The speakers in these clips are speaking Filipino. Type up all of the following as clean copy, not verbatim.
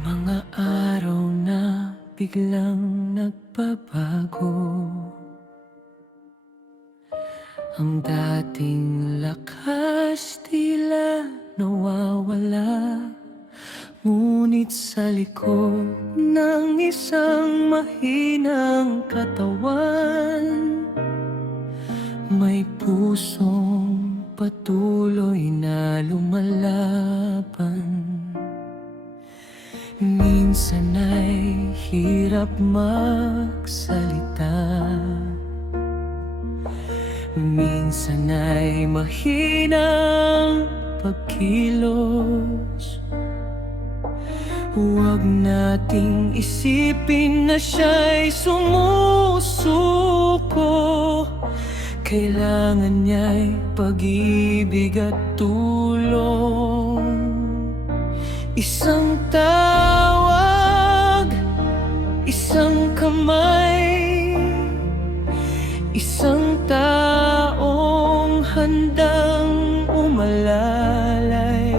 mga araw na biglang nagbabago. Ang dating lakas tila nawawala, ngunit sa likod ng isang mahinang katawan, may pusong patuloy na lumalaban. Minsan ay hirap magsalita, minsan ay mahinang pagkilos. Huwag nating isipin na siya'y sumusuko. Kailangan niya'y pag-ibig at tulong. Isang tawag, isang kamay, isang taong handang umalalay.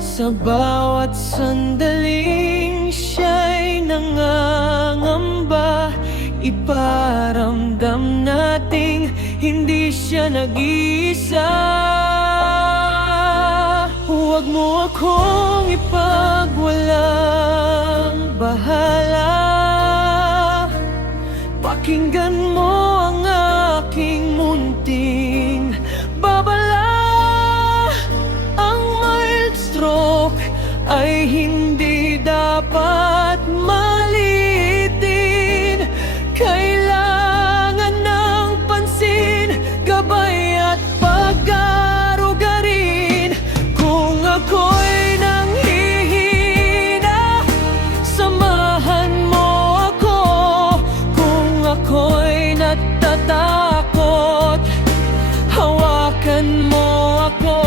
Sa bawat sandaling siya'y nangangamba, iparamdam nating hindi siya nag-iisa. Huwag mo akong ipagwalang bahala, pakinggan mo ang aking munting babala. Ang mild stroke ay hindi dapat maliitin. Kailangan ng pansin, gabay at pag-aruga-rin. Kung ako'y nanghihina, samahan mo ako. Kung ako'y natatakot, hawakan mo ako.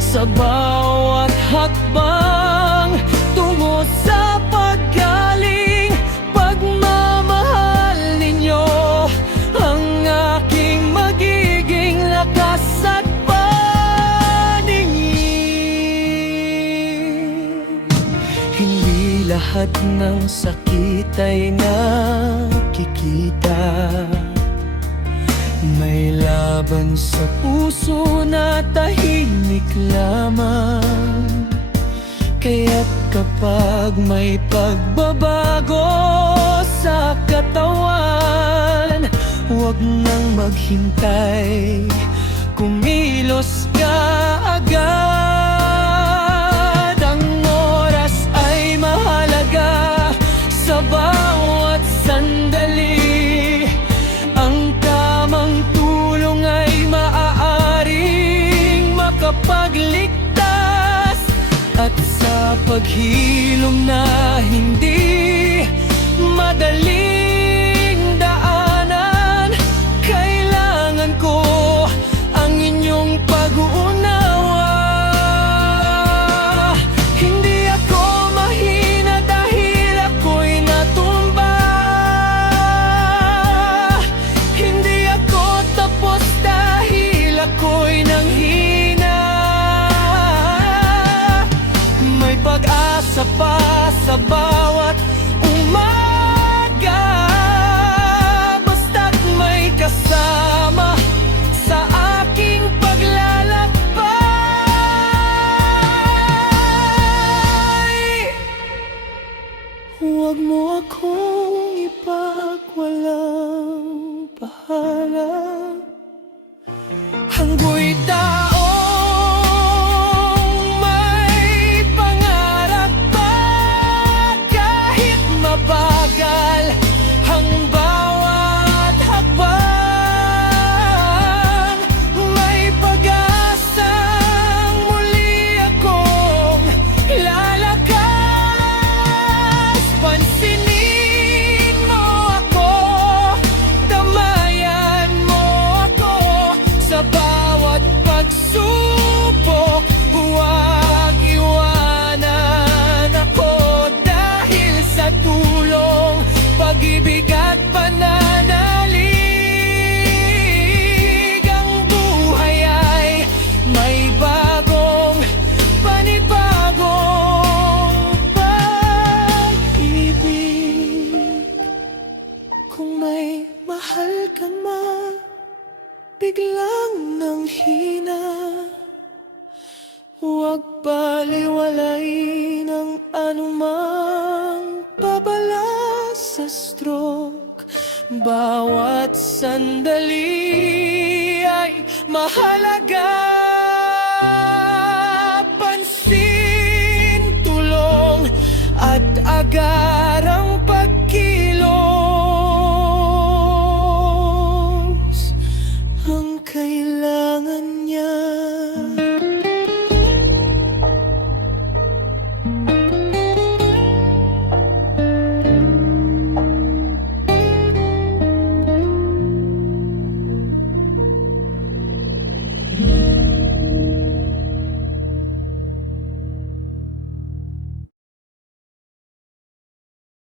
Sa bawat hakbang tungo sa paggaling, pagmamahal ninyo ang aking magiging lakas at paningin. Hindi lahat ng sakit ay nakikita, may laban sa puso na tahimik lamang. Kaya't kapag may pagbabago sa katawan, huwag nang maghintay, kumilos ka agad. Ang oras ay mahalaga sa bawat sandali. Ang tamang tulong ay maaaring makapagligtas, at sa paghilom na hindi madaling daanan, kailangan ko ang inyong pag-uunawa. Hindi ako mahina dahil ako'y natumba, hindi ako tapos dahil ako'y nanghina. May pag-asa pa sa bawat umaga, basta't may kasama sa aking paglalakbay. Huwag mo akong ipagwalang bahala. Hanggo'y taong may pangarap at Huwag baliwalay ng anumang babala sa stroke. Bawat sandali ay mahalaga.